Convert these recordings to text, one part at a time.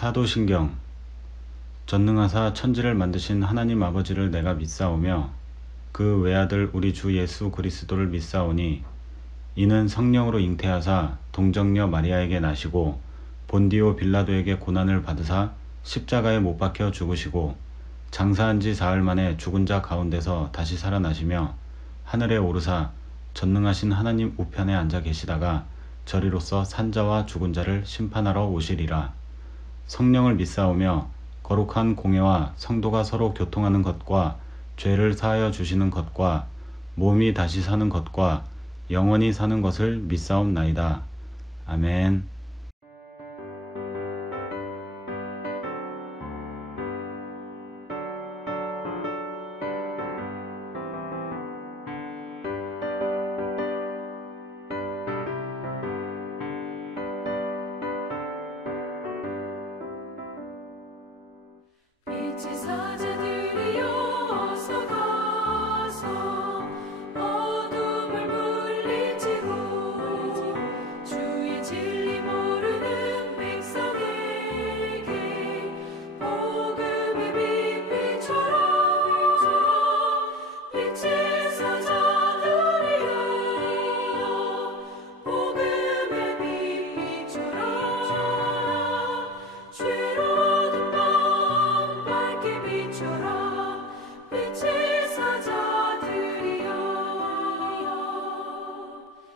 사도신경. 전능하사 천지를 만드신 하나님 아버지를 내가 믿사오며 그 외아들 우리 주 예수 그리스도를 믿사오니 이는 성령으로 잉태하사 동정녀 마리아에게 나시고 본디오 빌라도에게 고난을 받으사 십자가에 못 박혀 죽으시고 장사한 지 사흘 만에 죽은 자 가운데서 다시 살아나시며 하늘에 오르사 전능하신 하나님 우편에 앉아 계시다가 저리로서 산자와 죽은 자를 심판하러 오시리라. 성령을 믿사오며 거룩한 공예와 성도가 서로 교통하는 것과 죄를 사하여 주시는 것과 몸이 다시 사는 것과 영원히 사는 것을 믿사옵나이다. 아멘. 빛의 사자들이여 어서 가서 어둠을 물리치고 주의 진리 모르는 백성에게 복음의 빛비춰라. 빛의 사자들이여 복음의 빛비춰라. 죄로운 밤 밝게 비춰라. 빛의 사자들이여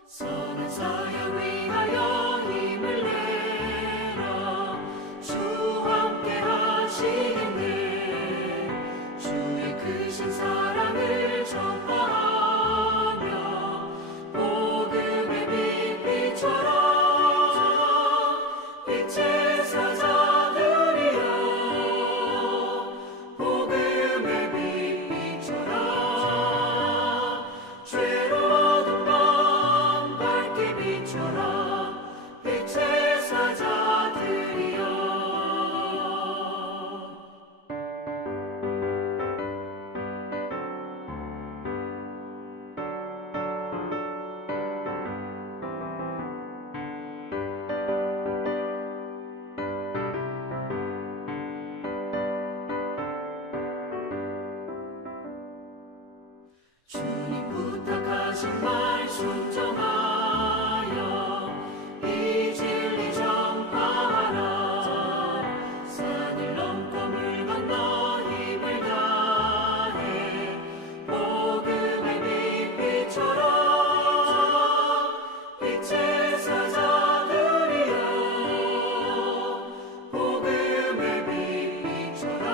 선한 사역 위하여 힘을 내라. 주와 함께 하시겠네. 주의 크신 사랑을 전파하며 복음의 빛 비춰라. 빛의 사자들이여 복음의 빛 비춰라. 죄로운 밤 밝게 비춰라. 빛의 사자들이여 주님 부탁하신 말 순종하여 이 진리 전파하라. 산을 넘고 물 건너 힘을 다해 복음의 빛 비춰라. 빛의 사자들이여 복음의 빛 비춰라.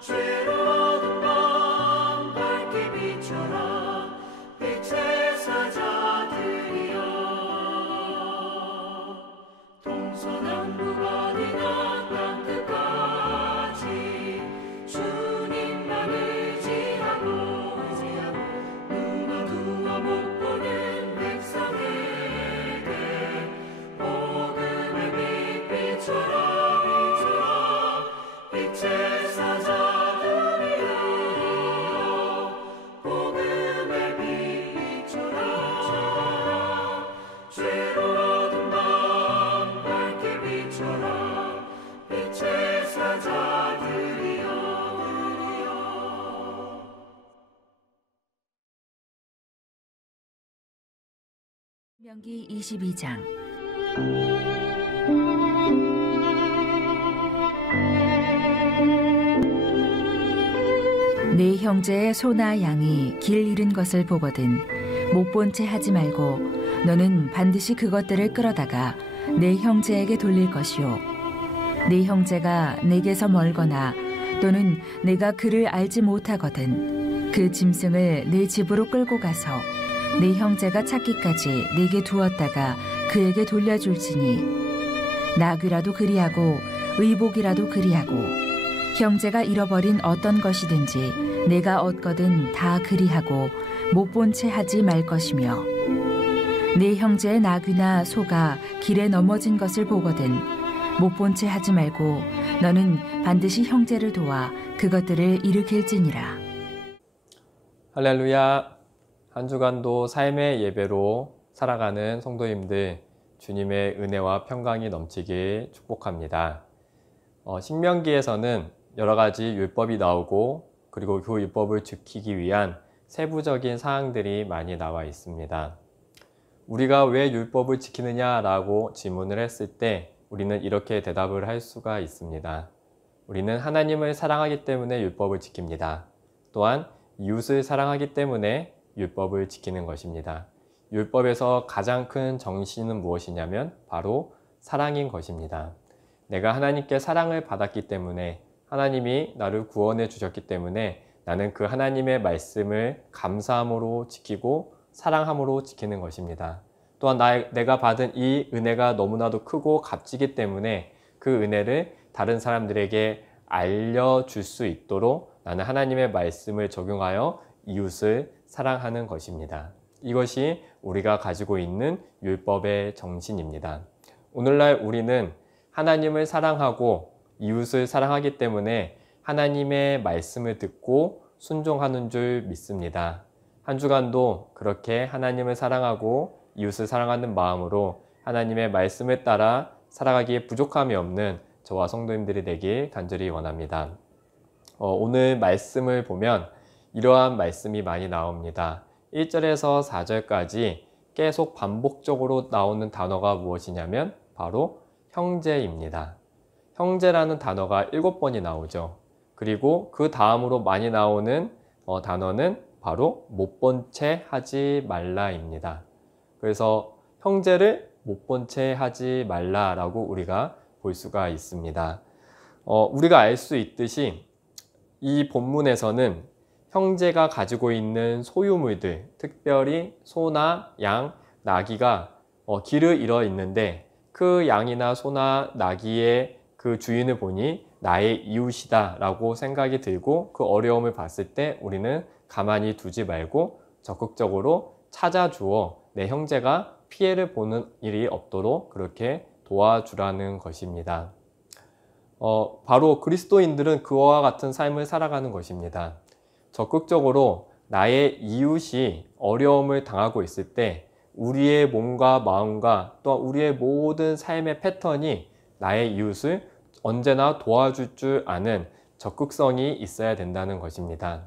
죄로운 밤 밝게 비춰라. 빛의 사자들이여 동서남북 어디나 땅끝까지 주님만 의지하고 눈 어두워 못 보는 백성에게 복음의 빛 비춰라. 빛의 사자들이여 복음의 빛 비춰라. 죄로운 밤 밝게 비춰라. 빛의 사자들이여 신명기 22장. 네 형제의 소나 양이 길 잃은 것을 보거든 못 본 채 하지 말고 너는 반드시 그것들을 끌어다가 네 형제에게 돌릴 것이요. 네 형제가 내게서 멀거나 또는 내가 그를 알지 못하거든 그 짐승을 내 집으로 끌고 가서 네 형제가 찾기까지 내게 두었다가 그에게 돌려줄지니 나귀라도 그리하고 의복이라도 그리하고 형제가 잃어버린 어떤 것이든지 내가 얻거든 다 그리하고 못 본 채 하지 말 것이며 네 형제의 나귀나 소가 길에 넘어진 것을 보거든 못 본 채 하지 말고 너는 반드시 형제를 도와 그것들을 일으킬지니라. 할렐루야. 한 주간도 삶의 예배로 살아가는 성도님들 주님의 은혜와 평강이 넘치길 축복합니다. 신명기에서는 여러 가지 율법이 나오고 그리고 그 율법을 지키기 위한 세부적인 사항들이 많이 나와 있습니다. 우리가 왜 율법을 지키느냐라고 질문을 했을 때 우리는 이렇게 대답을 할 수가 있습니다. 우리는 하나님을 사랑하기 때문에 율법을 지킵니다. 또한 이웃을 사랑하기 때문에 율법을 지키는 것입니다. 율법에서 가장 큰 정신은 무엇이냐면 바로 사랑인 것입니다. 내가 하나님께 사랑을 받았기 때문에 하나님이 나를 구원해 주셨기 때문에 나는 그 하나님의 말씀을 감사함으로 지키고 사랑함으로 지키는 것입니다. 또한 내가 받은 이 은혜가 너무나도 크고 값지기 때문에 그 은혜를 다른 사람들에게 알려줄 수 있도록 나는 하나님의 말씀을 적용하여 이웃을 사랑하는 것입니다. 이것이 우리가 가지고 있는 율법의 정신입니다. 오늘날 우리는 하나님을 사랑하고 이웃을 사랑하기 때문에 하나님의 말씀을 듣고 순종하는 줄 믿습니다. 한 주간도 그렇게 하나님을 사랑하고 이웃을 사랑하는 마음으로 하나님의 말씀을 따라 살아가기에 부족함이 없는 저와 성도님들이 되길 간절히 원합니다. 오늘 말씀을 보면 이러한 말씀이 많이 나옵니다. 1절에서 4절까지 계속 반복적으로 나오는 단어가 무엇이냐면 바로 형제입니다. 형제라는 단어가 7번이 나오죠. 그리고 그 다음으로 많이 나오는 단어는 바로 못 본 채 하지 말라입니다. 그래서 형제를 못 본 채 하지 말라라고 우리가 볼 수가 있습니다. 우리가 알 수 있듯이 이 본문에서는 형제가 가지고 있는 소유물들, 특별히 소나 양, 나귀가 길을 잃어 있는데 그 양이나 소나 나귀의 그 주인을 보니 나의 이웃이다 라고 생각이 들고 그 어려움을 봤을 때 우리는 가만히 두지 말고 적극적으로 찾아주어 내 형제가 피해를 보는 일이 없도록 그렇게 도와주라는 것입니다. 바로 그리스도인들은 그와 같은 삶을 살아가는 것입니다. 적극적으로 나의 이웃이 어려움을 당하고 있을 때 우리의 몸과 마음과 또 우리의 모든 삶의 패턴이 나의 이웃을 언제나 도와줄 줄 아는 적극성이 있어야 된다는 것입니다.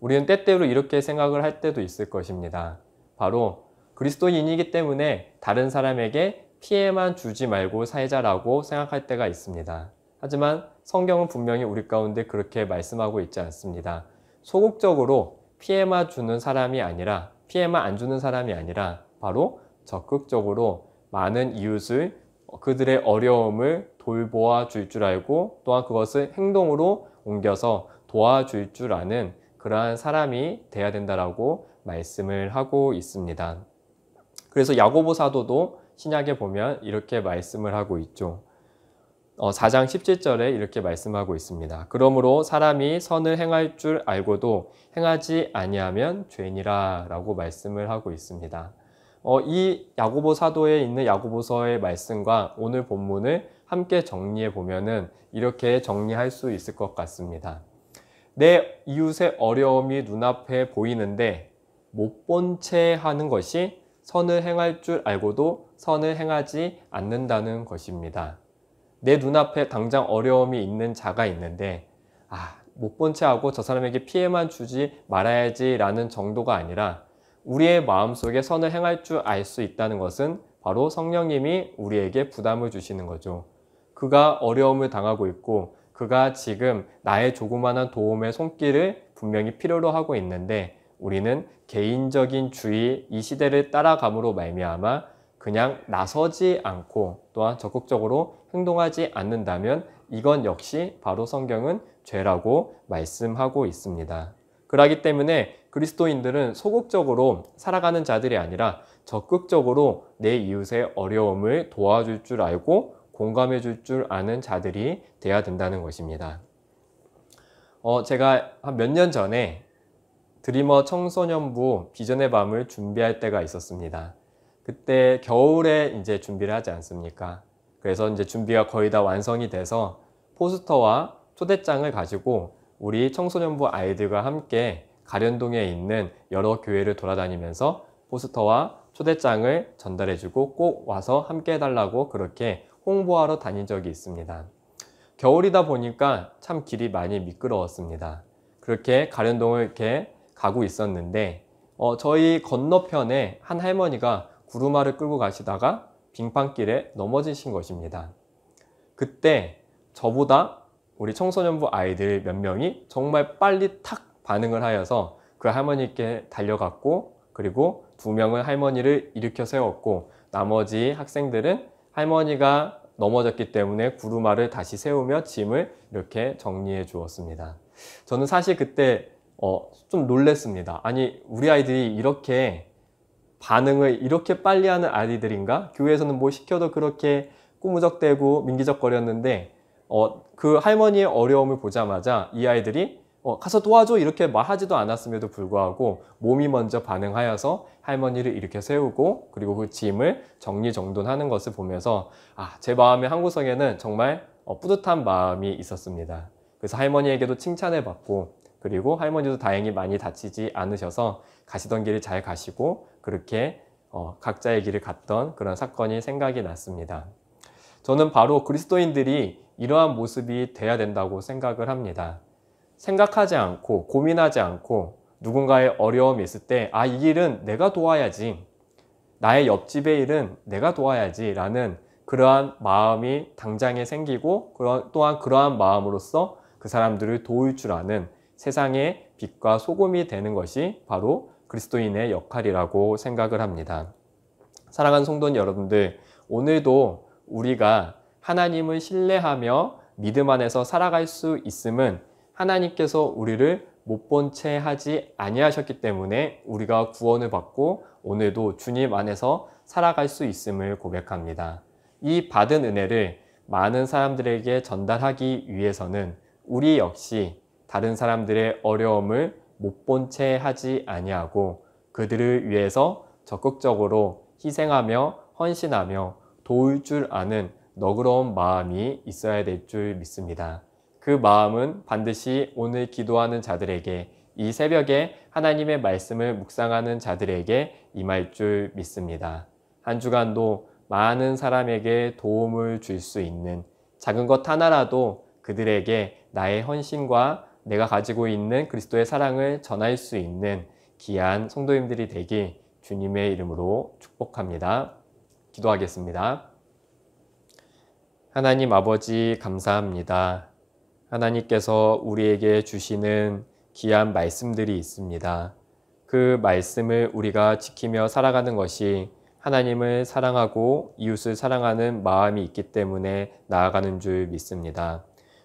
우리는 때때로 이렇게 생각을 할 때도 있을 것입니다. 바로 그리스도인이기 때문에 다른 사람에게 피해만 주지 말고 살자라고 생각할 때가 있습니다. 하지만 성경은 분명히 우리 가운데 그렇게 말씀하고 있지 않습니다. 소극적으로 피해만 주는 사람이 아니라 피해만 안 주는 사람이 아니라 바로 적극적으로 많은 이웃을 그들의 어려움을 돌보아 줄 줄 알고 또한 그것을 행동으로 옮겨서 도와줄 줄 아는 그러한 사람이 돼야 된다라고 말씀을 하고 있습니다. 그래서 야고보 사도도 신약에 보면 이렇게 말씀을 하고 있죠. 4장 17절에 이렇게 말씀하고 있습니다. 그러므로 사람이 선을 행할 줄 알고도 행하지 아니하면 죄니라 라고 말씀을 하고 있습니다. 이 야고보 사도에 있는 야고보서의 말씀과 오늘 본문을 함께 정리해 보면은 이렇게 정리할 수 있을 것 같습니다. 내 이웃의 어려움이 눈앞에 보이는데 못 본 채 하는 것이 선을 행할 줄 알고도 선을 행하지 않는다는 것입니다. 내 눈앞에 당장 어려움이 있는 자가 있는데 못 본 채 하고 저 사람에게 피해만 주지 말아야지 라는 정도가 아니라 우리의 마음속에 선을 행할 줄 알 수 있다는 것은 바로 성령님이 우리에게 부담을 주시는 거죠. 그가 어려움을 당하고 있고 그가 지금 나의 조그마한 도움의 손길을 분명히 필요로 하고 있는데 우리는 개인적인 주의 이 시대를 따라감으로 말미암아 그냥 나서지 않고 또한 적극적으로 행동하지 않는다면 이건 역시 바로 성경은 죄라고 말씀하고 있습니다. 그렇기 때문에 그리스도인들은 소극적으로 살아가는 자들이 아니라 적극적으로 내 이웃의 어려움을 도와줄 줄 알고 공감해 줄 줄 아는 자들이 돼야 된다는 것입니다. 제가 한 몇 년 전에 드리머 청소년부 비전의 밤을 준비할 때가 있었습니다. 그때 겨울에 이제 준비를 하지 않습니까? 그래서 이제 준비가 거의 다 완성이 돼서 포스터와 초대장을 가지고 우리 청소년부 아이들과 함께 가련동에 있는 여러 교회를 돌아다니면서 포스터와 초대장을 전달해주고 꼭 와서 함께 해달라고 그렇게 홍보하러 다닌 적이 있습니다. 겨울이다 보니까 참 길이 많이 미끄러웠습니다. 그렇게 가련동을 이렇게 가고 있었는데 저희 건너편에 한 할머니가 구루마를 끌고 가시다가 빙판길에 넘어지신 것입니다. 그때 저보다 우리 청소년부 아이들 몇 명이 정말 빨리 탁 반응을 하여서 그 할머니께 달려갔고, 그리고 2명은 할머니를 일으켜 세웠고, 나머지 학생들은 할머니가 넘어졌기 때문에 구루마를 다시 세우며 짐을 이렇게 정리해 주었습니다. 저는 사실 그때 좀 놀랬습니다. 아니, 우리 아이들이 이렇게 반응을 이렇게 빨리 하는 아이들인가? 교회에서는 뭐 시켜도 그렇게 꾸무적대고 민기적거렸는데 그 할머니의 어려움을 보자마자 이 아이들이 가서 도와줘 이렇게 말하지도 않았음에도 불구하고 몸이 먼저 반응하여서 할머니를 이렇게 세우고, 그리고 그 짐을 정리정돈하는 것을 보면서 제 마음의 한구석에는 정말 뿌듯한 마음이 있었습니다. 그래서 할머니에게도 칭찬을 받고, 그리고 할머니도 다행히 많이 다치지 않으셔서 가시던 길을 잘 가시고 그렇게 각자의 길을 갔던 그런 사건이 생각이 났습니다. 저는 바로 그리스도인들이 이러한 모습이 돼야 된다고 생각을 합니다. 생각하지 않고 고민하지 않고 누군가의 어려움이 있을 때 이 일은 내가 도와야지, 나의 옆집의 일은 내가 도와야지 라는 그러한 마음이 당장에 생기고, 또한 그러한 마음으로써 그 사람들을 도울 줄 아는 세상의 빛과 소금이 되는 것이 바로 그리스도인의 역할이라고 생각을 합니다. 사랑하는 성도님 여러분들, 오늘도 우리가 하나님을 신뢰하며 믿음 안에서 살아갈 수 있음은 하나님께서 우리를 못 본 채 하지 아니하셨기 때문에 우리가 구원을 받고 오늘도 주님 안에서 살아갈 수 있음을 고백합니다. 이 받은 은혜를 많은 사람들에게 전달하기 위해서는 우리 역시 다른 사람들의 어려움을 못 본 채 하지 아니하고 그들을 위해서 적극적으로 희생하며 헌신하며 도울 줄 아는 너그러운 마음이 있어야 될 줄 믿습니다. 그 마음은 반드시 오늘 기도하는 자들에게, 이 새벽에 하나님의 말씀을 묵상하는 자들에게 임할 줄 믿습니다. 한 주간도 많은 사람에게 도움을 줄 수 있는 작은 것 하나라도 그들에게 나의 헌신과 내가 가지고 있는 그리스도의 사랑을 전할 수 있는 귀한 성도님들이 되길 주님의 이름으로 축복합니다. 기도하겠습니다. 하나님 아버지 감사합니다. 하나님께서 우리에게 주시는 귀한 말씀들이 있습니다. 그 말씀을 우리가 지키며 살아가는 것이 하나님을 사랑하고 이웃을 사랑하는 마음이 있기 때문에 나아가는 줄 믿습니다.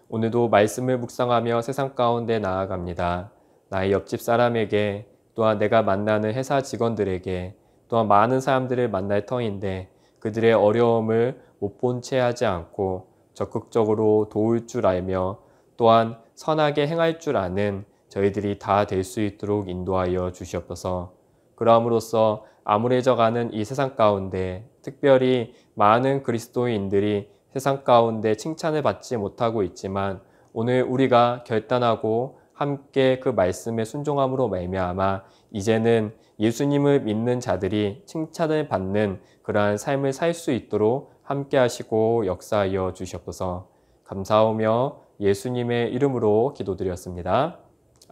오늘도 말씀을 묵상하며 세상 가운데 나아갑니다. 나의 옆집 사람에게, 또한 내가 만나는 회사 직원들에게, 또한 많은 사람들을 만날 터인데 그들의 어려움을 못 본 채 하지 않고 적극적으로 도울 줄 알며 또한 선하게 행할 줄 아는 저희들이 다 될 수 있도록 인도하여 주시옵소서. 그러함으로써 암울해져가는 이 세상 가운데 특별히 많은 그리스도인들이 세상 가운데 칭찬을 받지 못하고 있지만 오늘 우리가 결단하고 함께 그 말씀에 순종함으로 말미암아 이제는 예수님을 믿는 자들이 칭찬을 받는 그러한 삶을 살 수 있도록 함께 하시고 역사하여 주시옵소서. 감사하며 예수님의 이름으로 기도드렸습니다.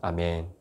아멘.